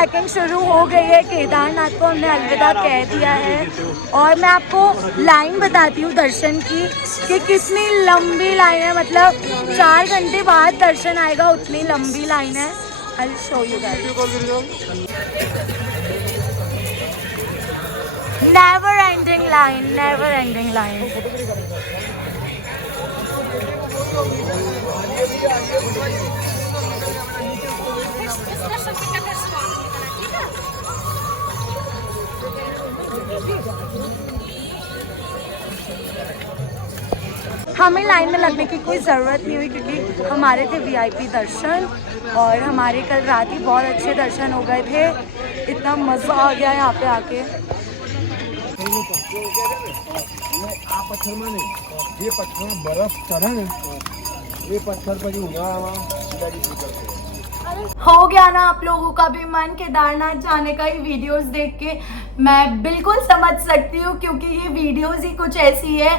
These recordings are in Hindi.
ट्रैकिंग शुरू हो गई है। केदारनाथ को हमने अलविदा कह दिया है और मैं आपको लाइन बताती हूँ दर्शन की कि कितनी लंबी लाइन है। मतलब 4 घंटे बाद दर्शन आएगा, उतनी लंबी लाइन है। I'll show you guys. Never ending line, never ending line. हमें लाइन में लगने की कोई ज़रूरत नहीं हुई क्योंकि हमारे थे वीआईपी दर्शन और हमारे कल रात ही बहुत अच्छे दर्शन हो गए थे। इतना मज़ा आ गया यहाँ पे आके। आ पत्थर में नहीं, ये पत्थर में बर्फ चढ़ा है, ये पत्थर पर ही होगा। हो गया ना आप लोगों का भी मन केदारनाथ जाने का? ही वीडियोस देख के मैं बिल्कुल समझ सकती हूँ क्योंकि ये वीडियोस ही कुछ ऐसी है,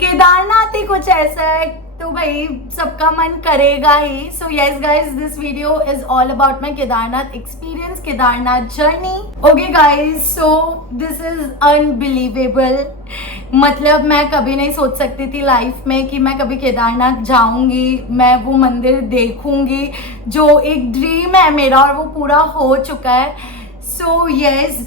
केदारनाथ ही कुछ ऐसा है, तो भाई सबका मन करेगा ही। So yes guys, this video is all about my Kedarnath experience, Kedarnath journey. Okay guys, so this is unbelievable. मतलब मैं कभी नहीं सोच सकती थी लाइफ में कि मैं कभी केदारनाथ जाऊंगी, मैं वो मंदिर देखूंगी जो एक ड्रीम है मेरा और वो पूरा हो चुका है। सो यस,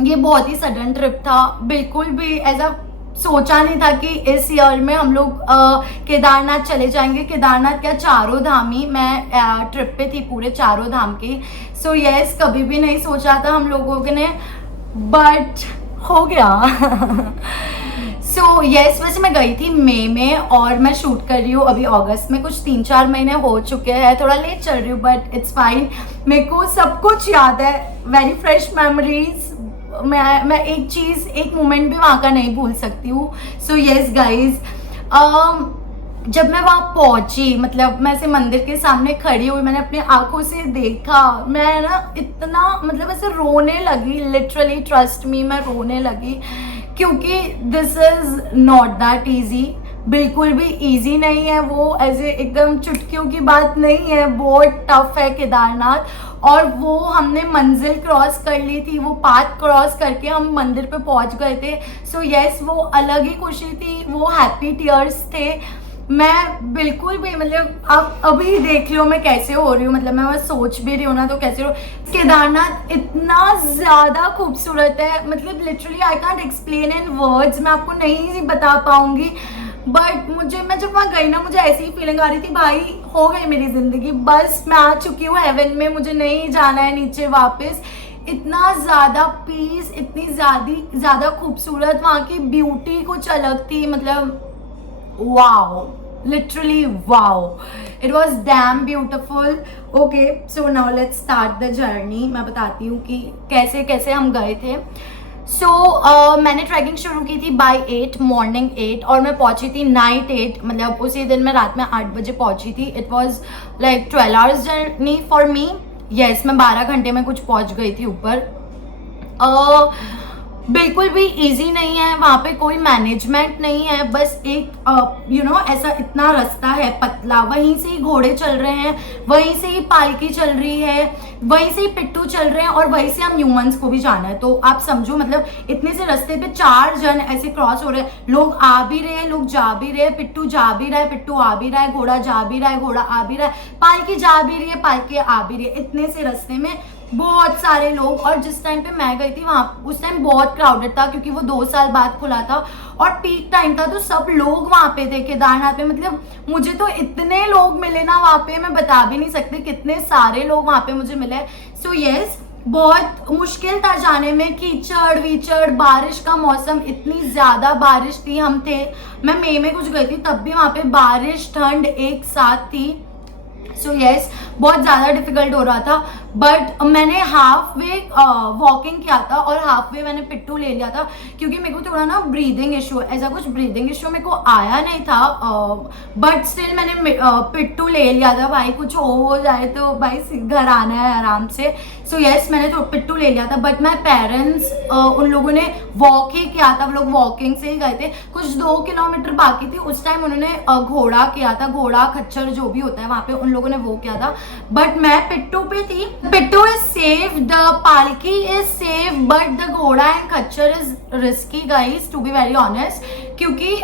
ये बहुत ही सडन ट्रिप था, बिल्कुल भी ऐसा सोचा नहीं था कि इस ईयर में हम लोग केदारनाथ चले जाएंगे। केदारनाथ क्या, चारों धाम ही मैं ट्रिप पे थी, पूरे चारों धाम की। सो यस, कभी भी नहीं सोचा था हम लोगों ने, बट हो गया। सो यस, वैसे मैं गई थी मई में और मैं शूट कर रही हूँ अभी अगस्त में। कुछ 3-4 महीने हो चुके हैं, थोड़ा लेट चल रही हूँ बट इट्स फाइन। मेरे को सब कुछ याद है, वेरी फ्रेश मेमोरीज। मैं एक चीज़, एक मोमेंट भी वहाँ का नहीं भूल सकती हूँ। सो यस गाइज, जब मैं वहाँ पहुँची, मतलब मैं ऐसे मंदिर के सामने खड़ी हुई, मैंने अपनी आंखों से देखा, मैं ना इतना मतलब ऐसे रोने लगी, लिटरली ट्रस्ट मी, मैं रोने लगी क्योंकि this is not that easy. बिल्कुल भी इजी नहीं है वो, ऐसे एकदम चुटकियों की बात नहीं है, बहुत टफ है केदारनाथ। और वो हमने मंजिल क्रॉस कर ली थी, वो पाथ क्रॉस करके हम मंदिर पे पहुंच गए थे। सो यस, वो अलग ही खुशी थी, वो हैप्पी टीयर्स थे। मैं बिल्कुल भी, मतलब आप अभी देख लो मैं कैसे हो रही हूँ, मतलब मैं बस सोच भी रही हूँ ना तो कैसे हो। केदारनाथ इतना ज़्यादा खूबसूरत है, मतलब literally I can't explain in words, मैं आपको नहीं बता पाऊँगी। बट मैं जब वहाँ गई ना, मुझे ऐसी ही फीलिंग आ रही थी, भाई हो गई मेरी ज़िंदगी, बस मैं आ चुकी हूँ हेवन में, मुझे नहीं जाना है नीचे वापस। इतना ज़्यादा पीस, इतनी ज़्यादा खूबसूरत, वहाँ की ब्यूटी कुछ अलग थी, मतलब wow, literally wow, it was damn beautiful. Okay, so now let's start the journey. मैं बताती हूँ कि कैसे कैसे हम गए थे। मैंने ट्रैकिंग शुरू की थी बाय 8 मॉर्निंग 8 और मैं पहुंची थी नाइट 8, मतलब उसी दिन मैं रात में 8 बजे पहुंची थी। It was like 12 hours journey for me. Yes, मैं 12 घंटे में कुछ पहुंच गई थी ऊपर। बिल्कुल भी इजी नहीं है, वहाँ पे कोई मैनेजमेंट नहीं है, बस एक ऐसा इतना रास्ता है पतला, वहीं से ही घोड़े चल रहे हैं, वहीं से ही पालकी चल रही है, वहीं से ही पिट्टू चल रहे हैं और वहीं से हम ह्यूमंस को भी जाना है। तो आप समझो, मतलब इतने से रास्ते पे 4 जन ऐसे क्रॉस हो रहे हैं, लोग आ भी रहे हैं, लोग जा भी रहे हैं, पिट्टू जा भी रहा है, पिट्टू आ भी रहा है, घोड़ा जा भी रहा है, घोड़ा आ भी रहा है, पालकी जा भी रही है, पालकी आ भी रही है। इतने से रास्ते में बहुत सारे लोग, और जिस टाइम पे मैं गई थी वहाँ उस टाइम बहुत क्राउडेड था क्योंकि वो 2 साल बाद खुला था और पीक टाइम था, तो सब लोग वहाँ पे थे केदारनाथ में। मतलब मुझे तो इतने लोग मिले ना वहाँ पे, मैं बता भी नहीं सकती कितने सारे लोग वहाँ पे मुझे मिले। सो यस, बहुत मुश्किल था जाने में, कीचड़ वीचड़, बारिश का मौसम, इतनी ज़्यादा बारिश थी। मैं मई में कुछ गई थी तब भी वहाँ पे बारिश ठंड एक साथ थी। सो यस, बहुत ज़्यादा डिफिकल्ट हो रहा था, बट मैंने हाफ वे वॉकिंग किया था और हाफ वे मैंने पिट्टू ले लिया था क्योंकि मेरे को थोड़ा ना ब्रीदिंग इशू, ऐसा कुछ ब्रीदिंग इशू मेरे को आया नहीं था, बट स्टिल मैंने पिट्टू ले लिया था। भाई कुछ हो जाए तो भाई घर आना है आराम से। सो यस, मैंने तो पिट्टू ले लिया था, बट माई पेरेंट्स उन लोगों ने वॉक ही किया था, वो लोग वॉकिंग से ही गए थे। कुछ 2 किलोमीटर बाकी थी, उस टाइम उन्होंने घोड़ा किया था, घोड़ा खच्चर जो भी होता है वहाँ पे उन लोगों ने वो किया था, बट मैं पिट्टू पे थी। Pittu is safe, the palki is safe, but the ghoda and khachchar is risky guys, to be very honest, क्योंकि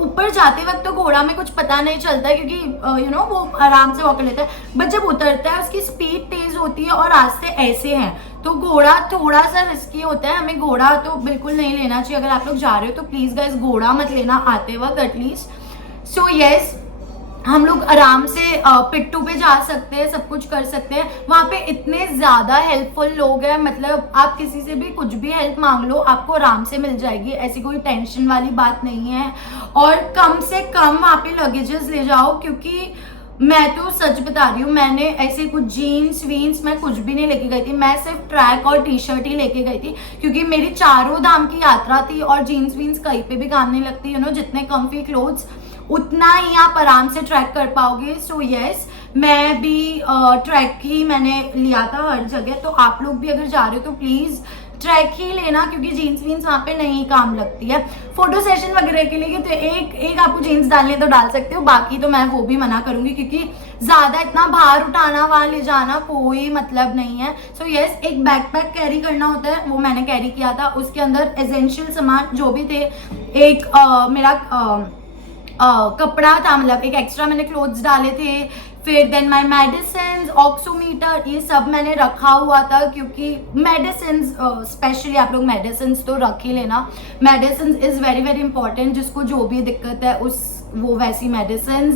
ऊपर जाते वक्त तो घोड़ा में कुछ पता नहीं चलता है, क्योंकि यू नो वो आराम से वॉक लेता है, बट जब उतरता है उसकी स्पीड तेज होती है और रास्ते ऐसे हैं, तो घोड़ा थोड़ा सा रिस्की होता है। हमें घोड़ा तो बिल्कुल नहीं लेना चाहिए। अगर आप लोग जा रहे हो तो प्लीज गाइस घोड़ा मत लेना आते वक्त एटलीस्ट। सो यस, हम लोग आराम से पिट्टू पे जा सकते हैं, सब कुछ कर सकते हैं। वहाँ पे इतने ज़्यादा हेल्पफुल लोग हैं, मतलब आप किसी से भी कुछ भी हेल्प मांग लो आपको आराम से मिल जाएगी, ऐसी कोई टेंशन वाली बात नहीं है। और कम से कम वहाँ पे लगेजेस ले जाओ, क्योंकि मैं तो सच बता रही हूँ, मैंने ऐसे कुछ जीन्स वीन्स मैं कुछ भी नहीं लेके गई थी। मैं सिर्फ ट्रैक और टी शर्ट ही लेके गई थी, क्योंकि मेरी 4 धाम की यात्रा थी और जीन्स वीन्स कहीं पे भी काम नहीं लगती। यू नो, जितने कम्फी क्लोथ्स उतना ही आप आराम से ट्रैक कर पाओगे। सो यस, मैं भी ट्रैक ही मैंने लिया था हर जगह। तो आप लोग भी अगर जा रहे हो तो प्लीज़ ट्रैक ही लेना, क्योंकि जीन्स वीन्स वहाँ पे नहीं काम लगती है। फोटो सेशन वगैरह के लिए तो एक आपको जीन्स डालनी है तो डाल सकते हो, बाकी तो मैं वो भी मना करूँगी, क्योंकि ज़्यादा इतना भार उठाना वहाँ ले जाना कोई मतलब नहीं है। सो यस, एक बैकपैक कैरी करना होता है, वो मैंने कैरी किया था। उसके अंदर एसेंशियल सामान जो भी थे, एक मेरा कपड़ा था, मतलब एक एक्स्ट्रा मैंने क्लोथ्स डाले थे, फिर देन माई मेडिसिन, ऑक्सीमीटर, ये सब मैंने रखा हुआ था, क्योंकि मेडिसिन स्पेशली आप लोग मेडिसिन तो रख ही लेना। Medicine is very very important, जिसको जो भी दिक्कत है वो वैसी मेडिसिन।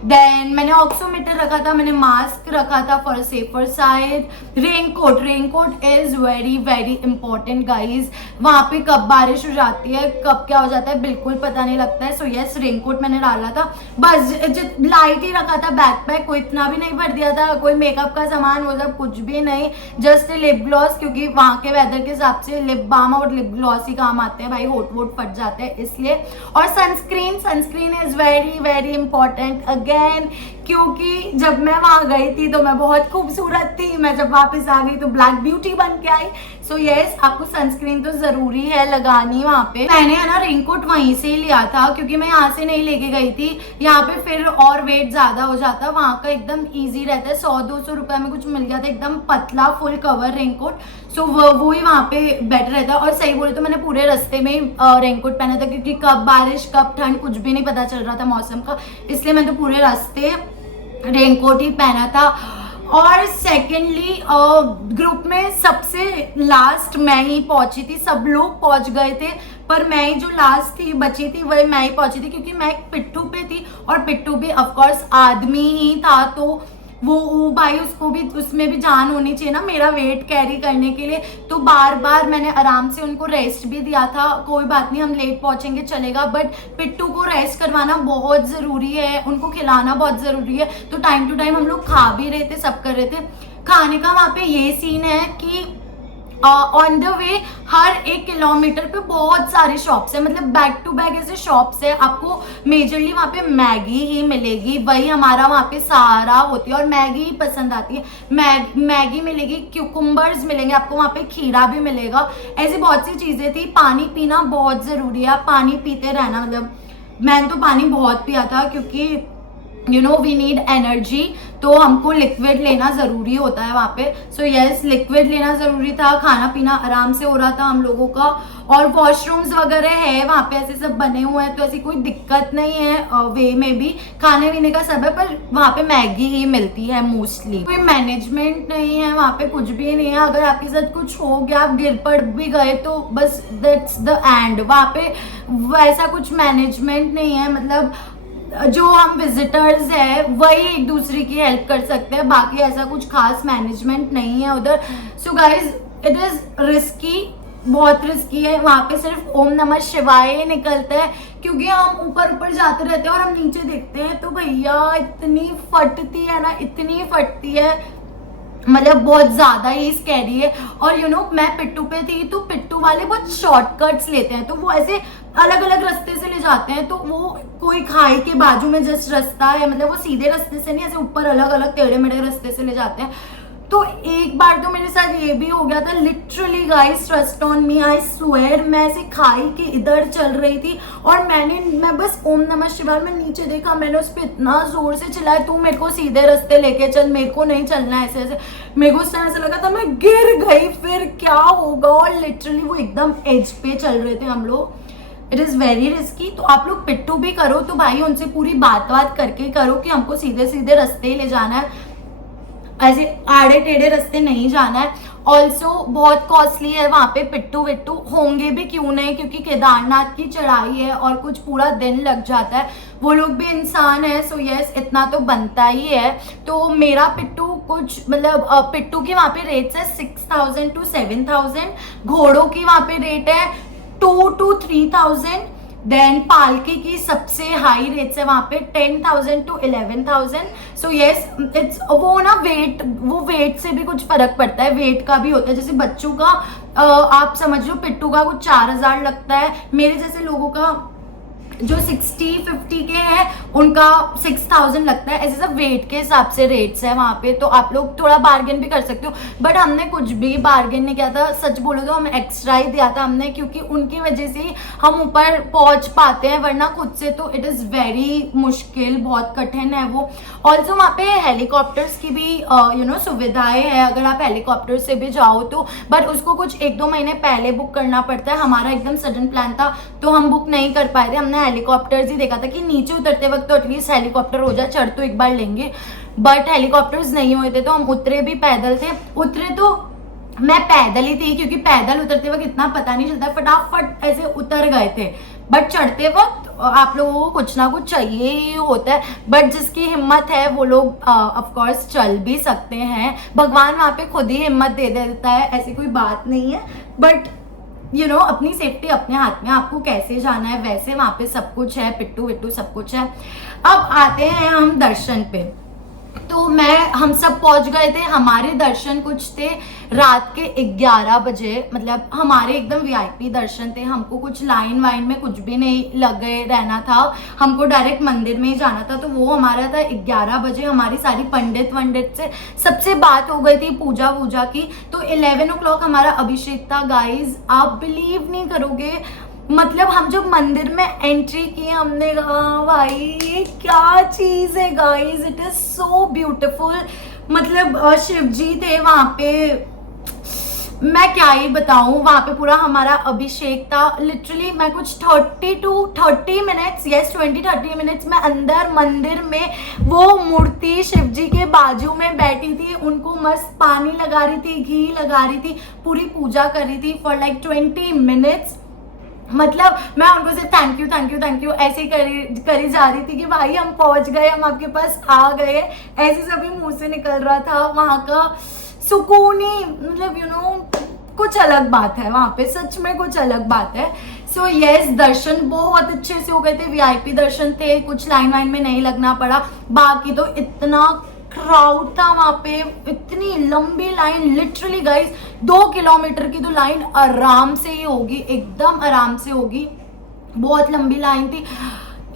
देन मैंने ऑक्सीमीटर रखा था, मैंने मास्क रखा था for safer side. Raincoat is very very important guys. वहाँ पे कब बारिश हो जाती है, कब क्या हो जाता है, बिल्कुल पता नहीं लगता है। सो यस, रेनकोट मैंने डाला था, बस लाइट ही रखा था बैकपैक, कोई इतना भी नहीं भर दिया था, कोई मेकअप का सामान वो सब कुछ भी नहीं, जस्ट लिप ग्लॉस, क्योंकि वहाँ के वेदर के हिसाब से लिप बाम और लिप ग्लॉस ही काम आते हैं भाई, होठ वोट फट जाते हैं इसलिए। और sunscreen is very very important again, क्योंकि जब मैं वहां गई थी तो मैं बहुत खूबसूरत थी, मैं जब वापस आ गई तो ब्लैक ब्यूटी बन के आई। सो यस, आपको सनस्क्रीन तो जरूरी है लगानी। वहां पे मैंने है ना रेनकोट वहीं से ही लिया था, क्योंकि मैं यहाँ से नहीं लेके गई थी, यहाँ पे फिर और वेट ज्यादा हो जाता। वहां का एकदम ईजी रहता है, 100-200 रुपए में कुछ मिल गया था, एकदम पतला फुल कवर रेनकोट। सो वो ही वहाँ पे बेटर रहता है। और सही बोले तो मैंने पूरे रास्ते में रेनकोट पहना था, क्योंकि कब बारिश कब ठंड कुछ भी नहीं पता चल रहा था मौसम का, इसलिए मैंने तो पूरे रास्ते रेनकोट ही पहना था। और सेकेंडली ग्रुप में सबसे लास्ट मैं ही पहुंची थी, सब लोग पहुंच गए थे पर मैं ही जो लास्ट थी बची थी, वही मैं ही पहुंची थी, क्योंकि मैं एक पिट्ठू पे थी और पिट्ठू भी ऑफकोर्स आदमी ही था, तो वो भाई उसको भी उसमें भी जान होनी चाहिए ना मेरा वेट कैरी करने के लिए। तो बार बार मैंने आराम से उनको रेस्ट भी दिया था, कोई बात नहीं हम लेट पहुंचेंगे चलेगा, बट पिट्टू को रेस्ट करवाना बहुत ज़रूरी है, उनको खिलाना बहुत ज़रूरी है। तो टाइम टू टाइम हम लोग खा भी रहे थे, सब कर रहे थे। खाने का वहाँ पे ये सीन है कि on the way her 1 kilometre पे बहुत सारी शॉप्स है, मतलब बैक टू बैक ऐसे शॉप्स है। आपको मेजरली वहाँ पे मैगी ही मिलेगी, वही हमारा वहाँ पे सारा होती है और मैगी ही पसंद आती है। मैगी मिलेगी, क्यूकुम्बर्स मिलेंगे आपको वहाँ पे, खीरा भी मिलेगा, ऐसी बहुत सी चीज़ें थी। पानी पीना बहुत ज़रूरी है, पानी पीते रहना, मतलब मैंने तो पानी बहुत पिया था, क्योंकि you know we need energy, तो हमको लिक्विड लेना ज़रूरी होता है वहाँ पे। सो यस, लिक्विड लेना ज़रूरी था, खाना पीना आराम से हो रहा था हम लोगों का। और वॉशरूम्स वगैरह है वहाँ पे, ऐसे सब बने हुए हैं, तो ऐसी कोई दिक्कत नहीं है वे में भी, खाने पीने का सब है। पर वहाँ पे मैगी ही मिलती है मोस्टली, कोई मैनेजमेंट नहीं है वहाँ पे, कुछ भी नहीं है। अगर आपके साथ कुछ हो गया, आप गिर पड़ भी गए तो बस दैट्स द एंड। वहाँ पे वैसा कुछ मैनेजमेंट नहीं है, मतलब जो हम विजिटर्स है वही एक दूसरे की हेल्प कर सकते हैं, बाकी ऐसा कुछ खास मैनेजमेंट नहीं है उधर। So guys it is risky, बहुत रिस्की है। वहाँ पे सिर्फ ओम नमः शिवाय ही निकलता है, क्योंकि हम ऊपर ऊपर जाते रहते हैं और हम नीचे देखते हैं तो भैया इतनी फटती है ना, इतनी फटती है, मतलब बहुत ज्यादा ही स्कैरी है। और यू नो मैं पिट्टू पे थी, तो पिट्टू वाले बहुत शॉर्टकट्स लेते हैं, तो वो ऐसे अलग अलग रास्ते से ले जाते हैं। तो वो कोई खाई के बाजू में जस्ट रास्ता है, मतलब वो सीधे रास्ते से नहीं, ऐसे ऊपर अलग अलग टेढ़े मेढ़े रास्ते से ले जाते हैं। तो एक बार तो मेरे साथ ये भी हो गया था, literally guys trust on me, I swear, मैं ऐसे खाई के इधर चल रही थी और मैं बस ओम नमः शिवाय में नीचे देखा, मैंने उस पर इतना जोर से चिल्लाया, तू मेरे को सीधे रास्ते लेके चल, मेरे को नहीं चलना ऐसे ऐसे। मेरे को उस टाइम ऐसा लगा था मैं गिर गई, फिर क्या होगा। और लिटरली वो एकदम एज पे चल रहे थे हम लोग। It is very risky. तो आप लोग पिट्टू भी करो तो भाई उनसे पूरी बात करके करो कि हमको सीधे सीधे रास्ते ले जाना है, ऐसे आड़े टेढ़े रास्ते नहीं जाना है। ऑल्सो बहुत कॉस्टली है वहाँ पे, पिट्टू विट्टू होंगे भी क्यों नहीं, क्योंकि केदारनाथ की चढ़ाई है और कुछ पूरा दिन लग जाता है, वो लोग भी इंसान है। सो यस, इतना तो बनता ही है। तो मेरा पिट्टू कुछ मतलब पिट्टू की वहाँ पे रेट्स है 6,000 to 7,000, घोड़ों की वहाँ पे रेट है 2 to 3,000। देन पालकी की सबसे हाई रेट्स है वहाँ पे 10,000 to 11,000। सो यस, इट्स वो ना वेट से भी कुछ फर्क पड़ता है, वेट का भी होता है। जैसे बच्चों का आप समझ लो पिट्टू का कुछ 4,000 लगता है, मेरे जैसे लोगों का जो 60-50 के हैं उनका 6,000 लगता है। ऐसे सब वेट के हिसाब से रेट्स है वहाँ पे, तो आप लोग थोड़ा बार्गेन भी कर सकते हो। बट हमने कुछ भी बार्गेन नहीं किया था, सच बोलो तो हम एक्स्ट्रा ही दिया था हमने, क्योंकि उनकी वजह से ही हम ऊपर पहुँच पाते हैं, वरना खुद से तो इट इज़ वेरी मुश्किल, बहुत कठिन है वो। ऑल्सो वहाँ पे हेलीकॉप्टर्स की भी सुविधाएं है, अगर आप हेलीकॉप्टर से भी जाओ तो, बट उसको कुछ 1-2 महीने पहले बुक करना पड़ता है। हमारा एकदम सडन प्लान था तो हम बुक नहीं कर पाए थे, हमने हेलीकॉप्टर्स ही देखा था कि नीचे उतरते वक्त तो एटलीस्ट हेलीकॉप्टर हो जाए, चढ़ तो एक बार लेंगे, बट हेलीकॉप्टर्स नहीं हुए थे तो हम उतरे भी पैदल थे। उतरे तो मैं पैदल ही थी, क्योंकि पैदल उतरते वक्त इतना पता नहीं चलता, फटाफट ऐसे उतर गए थे। बट चढ़ते वक्त आप लोगों को कुछ ना कुछ चाहिए ही होता है, बट जिसकी हिम्मत है वो लोग ऑफ कोर्स चल भी सकते हैं, भगवान वहाँ पे खुद ही हिम्मत दे देता है, ऐसी कोई बात नहीं है। बट अपनी सेफ्टी अपने हाथ में, आपको कैसे जाना है वैसे वहाँ पे सब कुछ है, पिट्टू विट्टू सब कुछ है। अब आते हैं हम दर्शन पे। तो हम सब पहुंच गए थे, हमारे दर्शन कुछ थे रात के 11 बजे, मतलब हमारे एकदम वीआईपी दर्शन थे, हमको कुछ लाइन वाइन में कुछ भी नहीं लगे रहना था, हमको डायरेक्ट मंदिर में ही जाना था। तो वो हमारा था 11 बजे, हमारी सारी पंडित वंडित से सबसे बात हो गई थी पूजा वूजा की। तो 11 o'clock हमारा अभिषेक था गाइज। आप बिलीव नहीं करोगे, मतलब हम जब मंदिर में एंट्री की हमने कहा भाई क्या चीज़ है guys, it is so beautiful. मतलब शिव जी थे वहाँ पे, मैं क्या ही बताऊँ, वहाँ पे पूरा हमारा अभिषेक था। लिटरली मैं कुछ 30 मिनट्स, यस 20-30 मिनट्स में अंदर मंदिर में वो मूर्ति शिव जी के बाजू में बैठी थी, उनको मस्त पानी लगा रही थी, घी लगा रही थी, पूरी पूजा कर रही थी फॉर लाइक 20 मिनट्स। मतलब मैं उनको सिर्फ थैंक यू ऐसे ही करी जा रही थी कि भाई हम पहुंच गए, हम आपके पास आ गए, ऐसे सभी मुंह से निकल रहा था। वहाँ का सुकून ही मतलब कुछ अलग बात है वहाँ पे, सच में कुछ अलग बात है। सो यस, दर्शन बहुत अच्छे से हो गए थे, वीआईपी दर्शन थे, कुछ लाइन वाइन में नहीं लगना पड़ा। बाकी तो इतना क्राउड था वहाँ पे, इतनी लंबी लाइन, लिटरली गाइस 2 किलोमीटर की तो लाइन आराम से ही होगी, एकदम आराम से होगी, बहुत लंबी लाइन थी।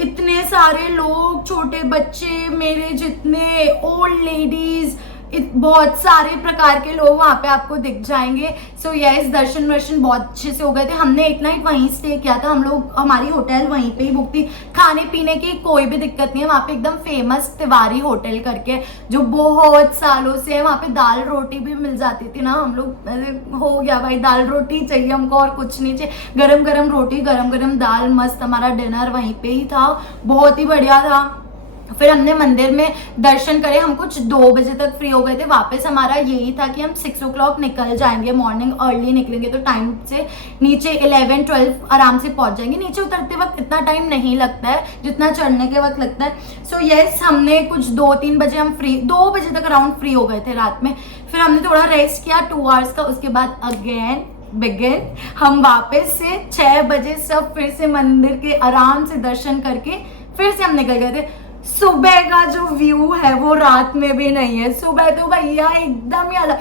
इतने सारे लोग, छोटे बच्चे, मेरे जितने, ओल्ड लेडीज, बहुत सारे प्रकार के लोग वहाँ पे आपको दिख जाएंगे। सो यस, दर्शन वर्शन बहुत अच्छे से हो गए थे। हमने एक नाइट वहीं स्टे किया था, हम लोग, हमारी होटल वहीं पे ही बुक थी, खाने पीने की कोई भी दिक्कत नहीं है। वहाँ पे एकदम फेमस तिवारी होटल करके, जो बहुत सालों से है, वहाँ पे दाल रोटी भी मिल जाती थी ना, हम लोग ऐसे हो गया भाई दाल रोटी चाहिए हमको और कुछ नहीं चाहिए, गरम गरम रोटी, गरम गरम दाल, मस्त। हमारा डिनर वहीं पे ही था, बहुत ही बढ़िया था। फिर हमने मंदिर में दर्शन करे, हम कुछ 2 बजे तक फ्री हो गए थे। वापस हमारा यही था कि हम 6 o'clock निकल जाएंगे, मॉर्निंग अर्ली निकलेंगे तो टाइम से नीचे 11-12 आराम से पहुंच जाएंगे। नीचे उतरते वक्त इतना टाइम नहीं लगता है जितना चढ़ने के वक्त लगता है। सो यस, हमने कुछ 2-3 बजे हम फ्री, 2 बजे तक अराउंड फ्री हो गए थे रात में। फिर हमने थोड़ा रेस्ट किया 2 hours का, उसके बाद अगेन बिगिन हम वापस से 6 बजे सब फिर से मंदिर के आराम से दर्शन करके फिर से हम निकल गए थे। सुबह का जो व्यू है वो रात में भी नहीं है, सुबह तो भैया एकदम ही अलग,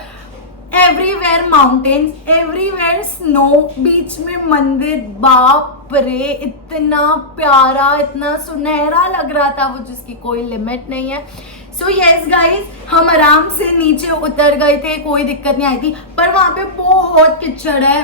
एवरीवेयर माउंटेन्स, एवरीवेयर स्नो, बीच में मंदिर, बाप रे इतना प्यारा, इतना सुनहरा लग रहा था वो, जिसकी कोई लिमिट नहीं है। सो यस गाइज, हम आराम से नीचे उतर गए थे, कोई दिक्कत नहीं आई थी। पर वहाँ पे बहुत कीचड़ है।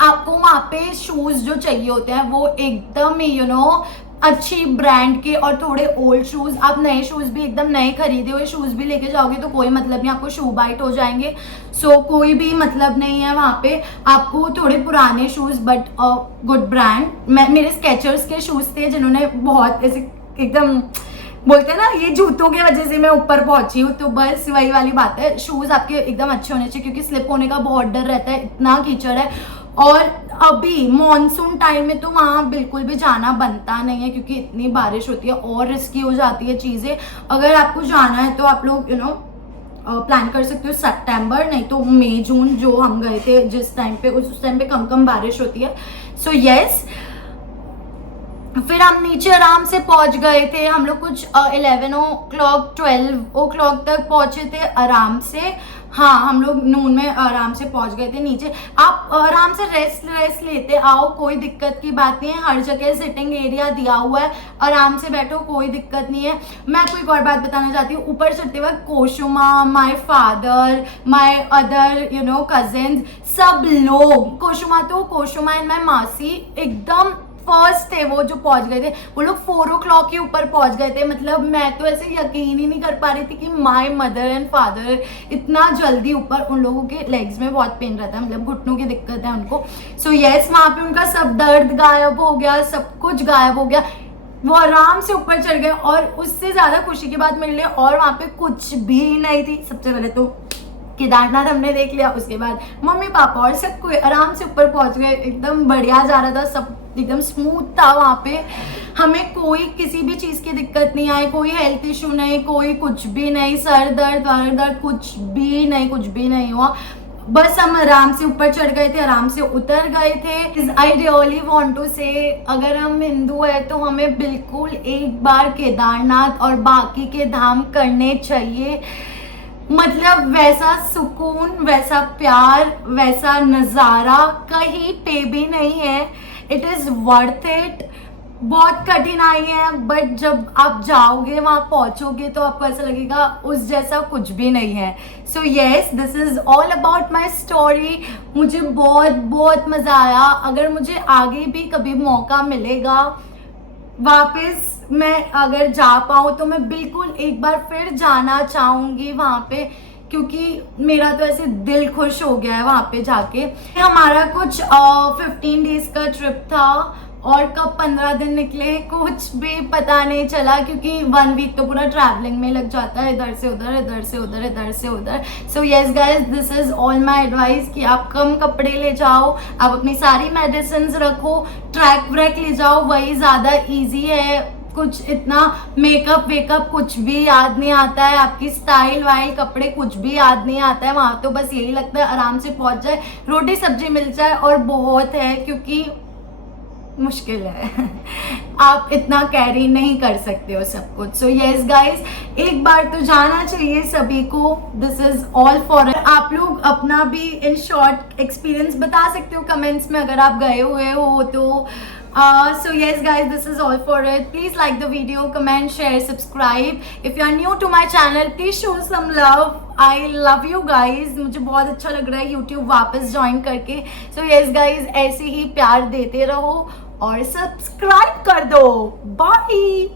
आपको वहाँ पे शूज जो चाहिए होते हैं वो एकदम यू नो अच्छी ब्रांड के और थोड़े ओल्ड शूज। आप नए शूज भी एकदम नए खरीदे हुए शूज भी लेके जाओगे तो कोई मतलब नहीं, आपको शू बाइट हो जाएंगे। सो कोई भी मतलब नहीं है वहाँ पे। आपको थोड़े पुराने शूज बट गुड ब्रांड, मेरे स्केचर्स के शूज थे जिन्होंने बहुत ऐसे एकदम बोलते हैं ना, ये जूतों की वजह से मैं ऊपर पहुंची हूँ। तो बस वही वाली बात है, शूज आपके एकदम अच्छे होने चाहिए क्योंकि स्लिप होने का बहुत डर रहता है, इतना कीचड़ है। और अभी मॉनसून टाइम में तो वहाँ बिल्कुल भी जाना बनता नहीं है क्योंकि इतनी बारिश होती है और रिस्की हो जाती है चीज़ें। अगर आपको जाना है तो आप लोग प्लान कर सकते हो सितंबर, नहीं तो मई जून जो हम गए थे जिस टाइम पे, उस टाइम पे कम बारिश होती है। सो यस, फिर हम नीचे आराम से पहुंच गए थे। हम लोग कुछ 11 o'clock 12 o'clock तक पहुंचे थे आराम से। हाँ, हम लोग नून में आराम से पहुंच गए थे नीचे। आप आराम से रेस्ट लेते आओ, कोई दिक्कत की बात नहीं है। हर जगह सिटिंग एरिया दिया हुआ है, आराम से बैठो, कोई दिक्कत नहीं है। मैं आपको एक और बात बताना चाहती हूँ। ऊपर चढ़ते वक्त कोशुमा, my father, my other cousins, सब लोग, कोशुमा एंड माय मासी एकदम फर्स्ट थे वो जो पहुंच गए थे। वो लोग 4 o'clock के ऊपर पहुंच गए थे। मतलब मैं तो ऐसे यकीन ही नहीं कर पा रही थी कि माय मदर एंड फादर इतना जल्दी ऊपर। उन लोगों के लेग्स में बहुत पेन रहता है, मतलब घुटनों की दिक्कत है उनको। सो यस, वहाँ पे उनका सब दर्द गायब हो गया, सब कुछ गायब हो गया। वो आराम से ऊपर चढ़ गए और उससे ज्यादा खुशी की बात मेरे लिए और वहाँ पे कुछ भी नहीं थी। सबसे पहले तो केदारनाथ हमने देख लिया, उसके बाद मम्मी पापा और सब कोई आराम से ऊपर पहुंच गए। एकदम बढ़िया जा रहा था, सब एकदम स्मूथ था वहाँ पे। हमें कोई किसी भी चीज़ की दिक्कत नहीं आई, कोई हेल्थ इशू नहीं, कोई कुछ भी नहीं, सर दर्द वार दर्द कुछ भी नहीं हुआ। बस हम आराम से ऊपर चढ़ गए थे, आराम से उतर गए थे। आई रियली वॉन्ट टू से, अगर हम हिंदू है तो हमें बिल्कुल एक बार केदारनाथ और बाकी के धाम करने चाहिए। मतलब वैसा सुकून, वैसा प्यार, वैसा नज़ारा कहीं पे भी नहीं है। It is worth it. बहुत कठिनाई है बट जब आप जाओगे, वहाँ पहुँचोगे तो आपको ऐसा लगेगा उस जैसा कुछ भी नहीं है। So yes, this is all about my story. मुझे बहुत मज़ा आया। अगर मुझे आगे भी कभी मौका मिलेगा वापस मैं अगर जा पाऊँ तो मैं बिल्कुल एक बार फिर जाना चाहूँगी वहाँ पे, क्योंकि मेरा तो ऐसे दिल खुश हो गया है वहाँ पे जाके। हमारा कुछ 15 डेज का ट्रिप था और कब 15 दिन निकले कुछ भी पता नहीं चला, क्योंकि 1 वीक तो पूरा ट्रैवलिंग में लग जाता है, इधर से उधर, इधर से उधर, इधर से उधर। सो yes guys, this is all my advice कि आप कम कपड़े ले जाओ, आप अपनी सारी मेडिसिन रखो, ट्रैक व्रैक ले जाओ, वही ज़्यादा ईजी है। कुछ इतना मेकअप वेकअप कुछ भी याद नहीं आता है, आपकी स्टाइल वाइल कपड़े कुछ भी याद नहीं आता है। वहाँ तो बस यही लगता है आराम से पहुँच जाए, रोटी सब्जी मिल जाए और बहुत है, क्योंकि मुश्किल है आप इतना कैरी नहीं कर सकते हो सब कुछ। सो यस गाइज, एक बार तो जाना चाहिए सभी को। This is all for. आप लोग अपना भी इन शॉर्ट एक्सपीरियंस बता सकते हो कमेंट्स में अगर आप गए हुए हो तो। So yes guys, this is all for it. Please like the video, comment, share, subscribe. If you are new to my channel, please show some love. I love you guys. मुझे बहुत अच्छा लग रहा है YouTube वापस ज्वाइन करके। So yes guys, ऐसे ही प्यार देते रहो और सब्सक्राइब कर दो। बाय।